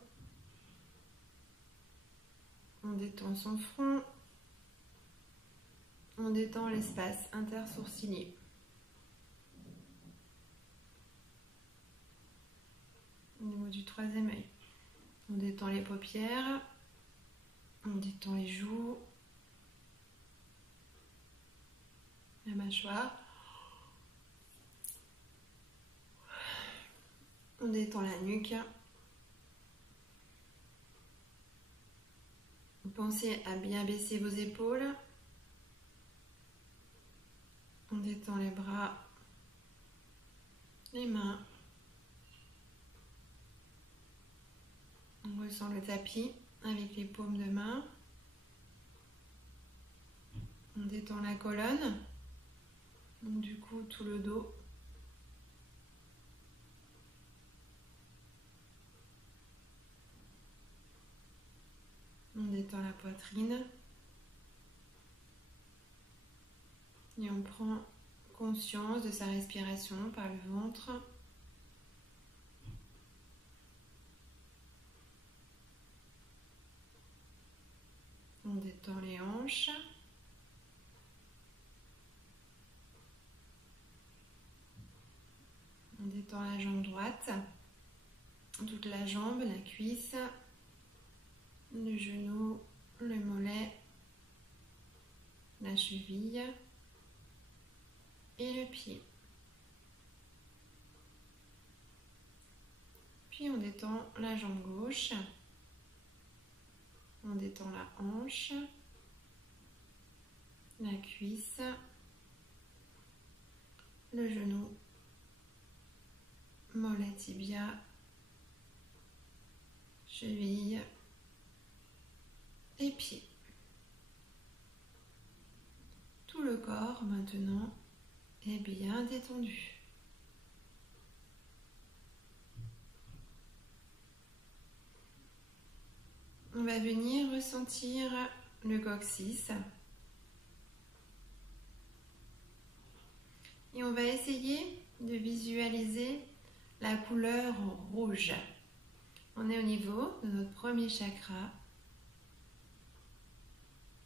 On détend son front. On détend l'espace intersourcilier. Au niveau du troisième œil. On détend les paupières. On détend les joues. La mâchoire. On détend la nuque. Pensez à bien baisser vos épaules. On détend les bras, les mains. On ressent le tapis avec les paumes de main. On détend la colonne. Donc du coup, tout le dos. On détend la poitrine. Et on prend conscience de sa respiration par le ventre. On détend les hanches. On détend la jambe droite, toute la jambe, la cuisse, le genou, le mollet, la cheville et le pied. Puis on détend la jambe gauche, on détend la hanche, la cuisse, le genou, mollet, tibia, cheville et pied. Tout le corps maintenant est bien détendu. On va venir ressentir le coccyx. Et on va essayer de visualiser la couleur rouge. On est au niveau de notre premier chakra.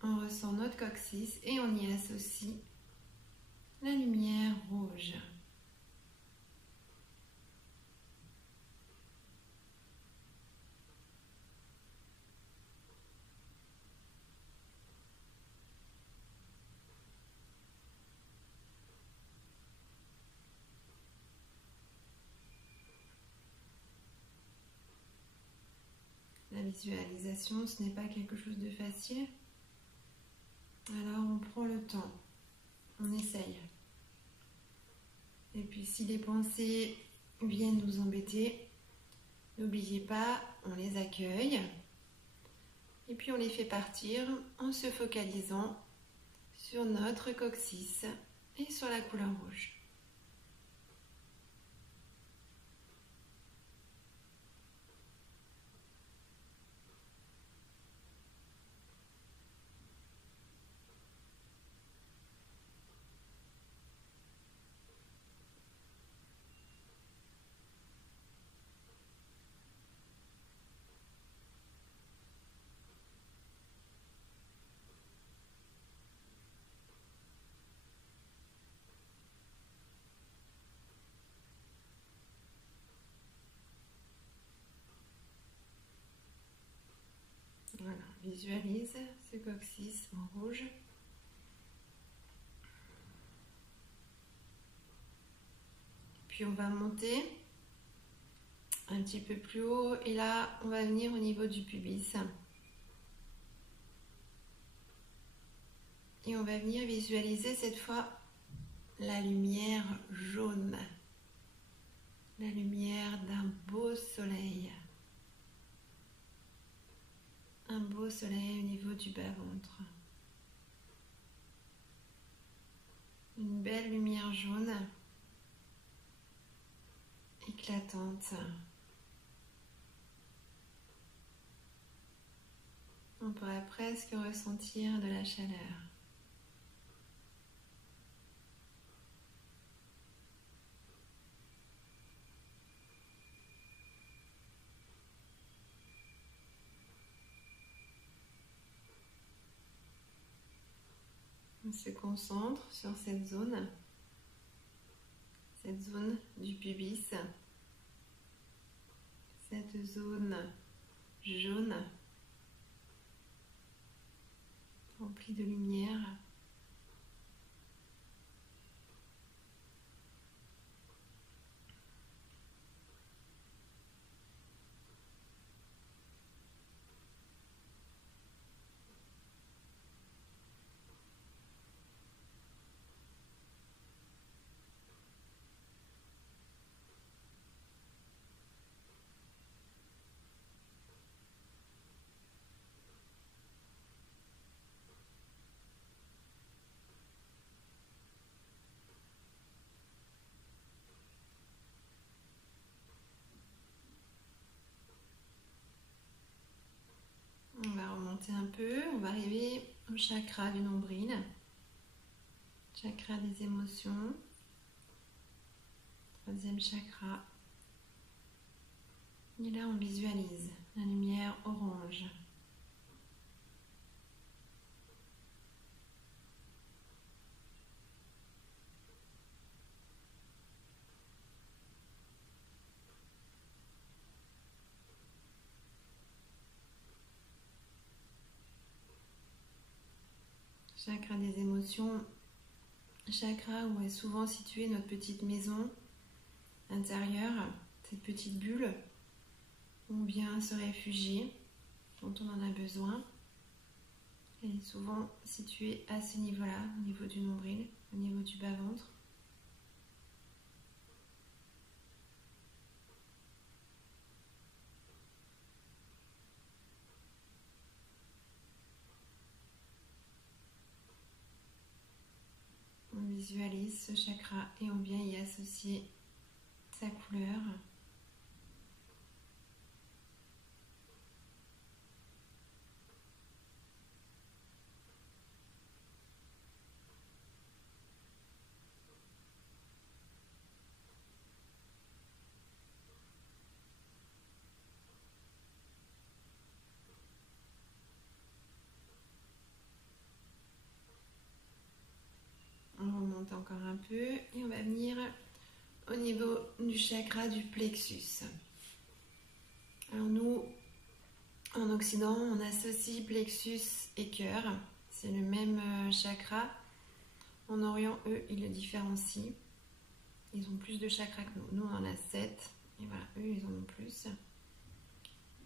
On ressent notre coccyx et on y associe la lumière rouge. La visualisation, ce n'est pas quelque chose de facile. Alors on prend le temps, on essaye. Et puis si les pensées viennent nous embêter, n'oubliez pas, on les accueille. Et puis on les fait partir en se focalisant sur notre coccyx et sur la couleur rouge. Voilà, visualise ce coccyx en rouge. Puis on va monter un petit peu plus haut et là on va venir au niveau du pubis. Et on va venir visualiser cette fois la lumière jaune. La lumière d'un beau soleil. Un beau soleil au niveau du bas-ventre. Une belle lumière jaune, éclatante. On pourrait presque ressentir de la chaleur. On se concentre sur cette zone du pubis, cette zone jaune remplie de lumière. On va remonter un peu, on va arriver au chakra du nombril, chakra des émotions, troisième chakra. Et là on visualise la lumière orange. Chakra des émotions, chakra où est souvent située notre petite maison intérieure, cette petite bulle où on vient se réfugier quand on en a besoin. Elle est souvent située à ce niveau-là, au niveau du nombril, au niveau du bas-ventre. On visualise ce chakra et on vient y associer sa couleur. On remonte encore un peu et on va venir au niveau du chakra du plexus. Alors nous, en Occident, on associe plexus et cœur. C'est le même chakra. En Orient, eux, ils le différencient. Ils ont plus de chakras que nous. Nous, on en a 7. Et voilà, eux, ils en ont plus.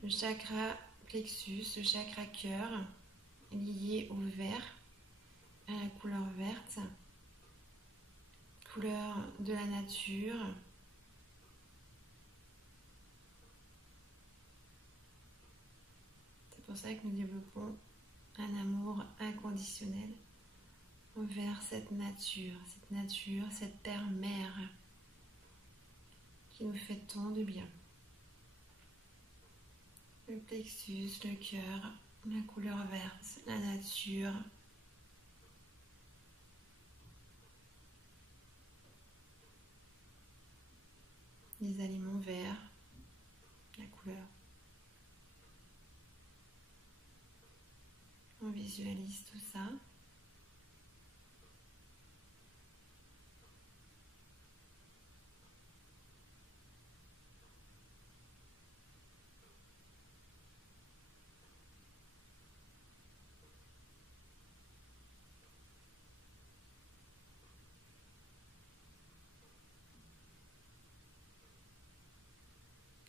Le chakra plexus, le chakra cœur, est lié au vert, à la couleur verte. Couleur de la nature. C'est pour ça que nous développons un amour inconditionnel envers cette nature, cette terre-mère qui nous fait tant de bien. Le plexus, le cœur, la couleur verte, la nature. Les aliments verts, la couleur. On visualise tout ça.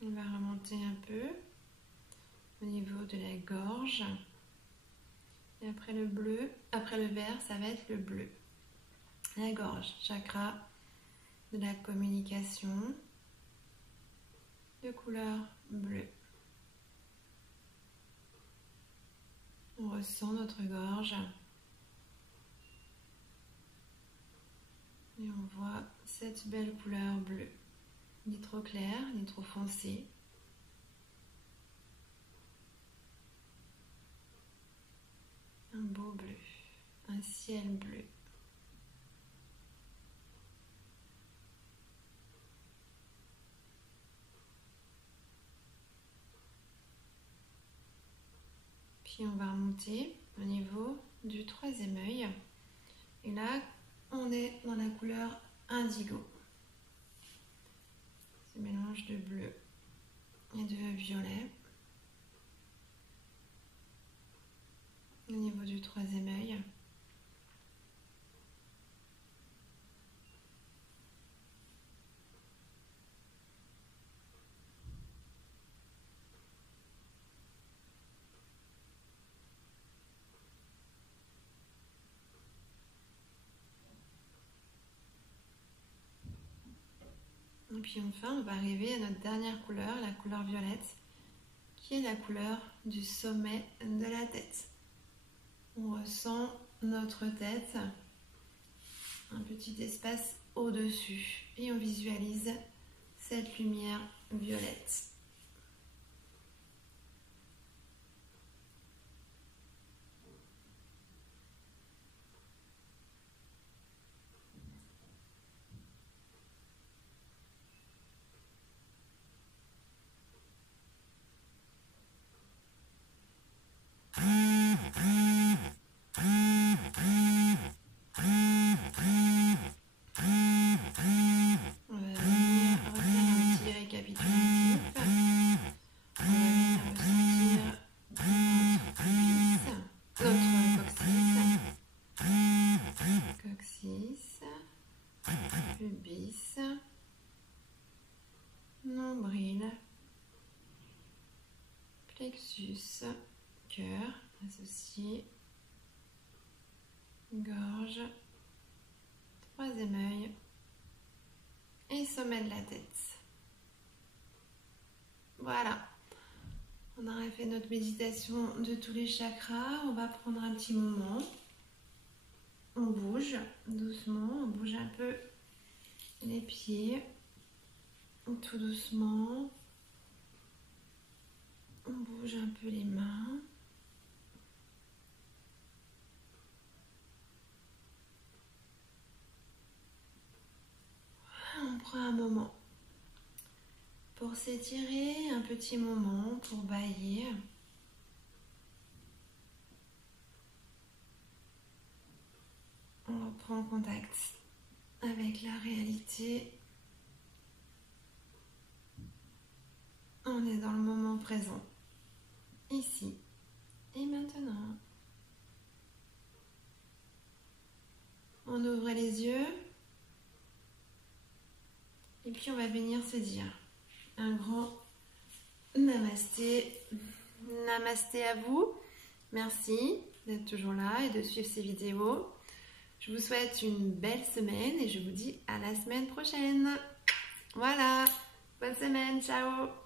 On va remonter un peu au niveau de la gorge. Et après le bleu, après le vert, ça va être le bleu. La gorge, chakra de la communication, de couleur bleue. On ressent notre gorge. Et on voit cette belle couleur bleue. Ni trop clair, ni trop foncé. Un beau bleu, un ciel bleu. Puis on va remonter au niveau du troisième œil. Et là, on est dans la couleur indigo. Ce mélange de bleu et de violet. Au niveau du troisième œil. Et puis enfin, on va arriver à notre dernière couleur, la couleur violette, qui est la couleur du sommet de la tête. On ressent notre tête, un petit espace au-dessus, et on visualise cette lumière violette. Pubis, nombril, plexus, cœur associé, gorge, troisième œil et sommet de la tête. Voilà, on aura fait notre méditation de tous les chakras. On va prendre un petit moment. On bouge doucement, on bouge un peu les pieds, tout doucement. On bouge un peu les mains. On prend un moment pour s'étirer, un petit moment pour bâillir. On reprend contact avec la réalité. On est dans le moment présent, ici et maintenant. On ouvre les yeux et puis on va venir se dire un grand namasté. Namasté à vous. Merci d'être toujours là et de suivre ces vidéos. Je vous souhaite une belle semaine et je vous dis à la semaine prochaine. Voilà, bonne semaine, ciao.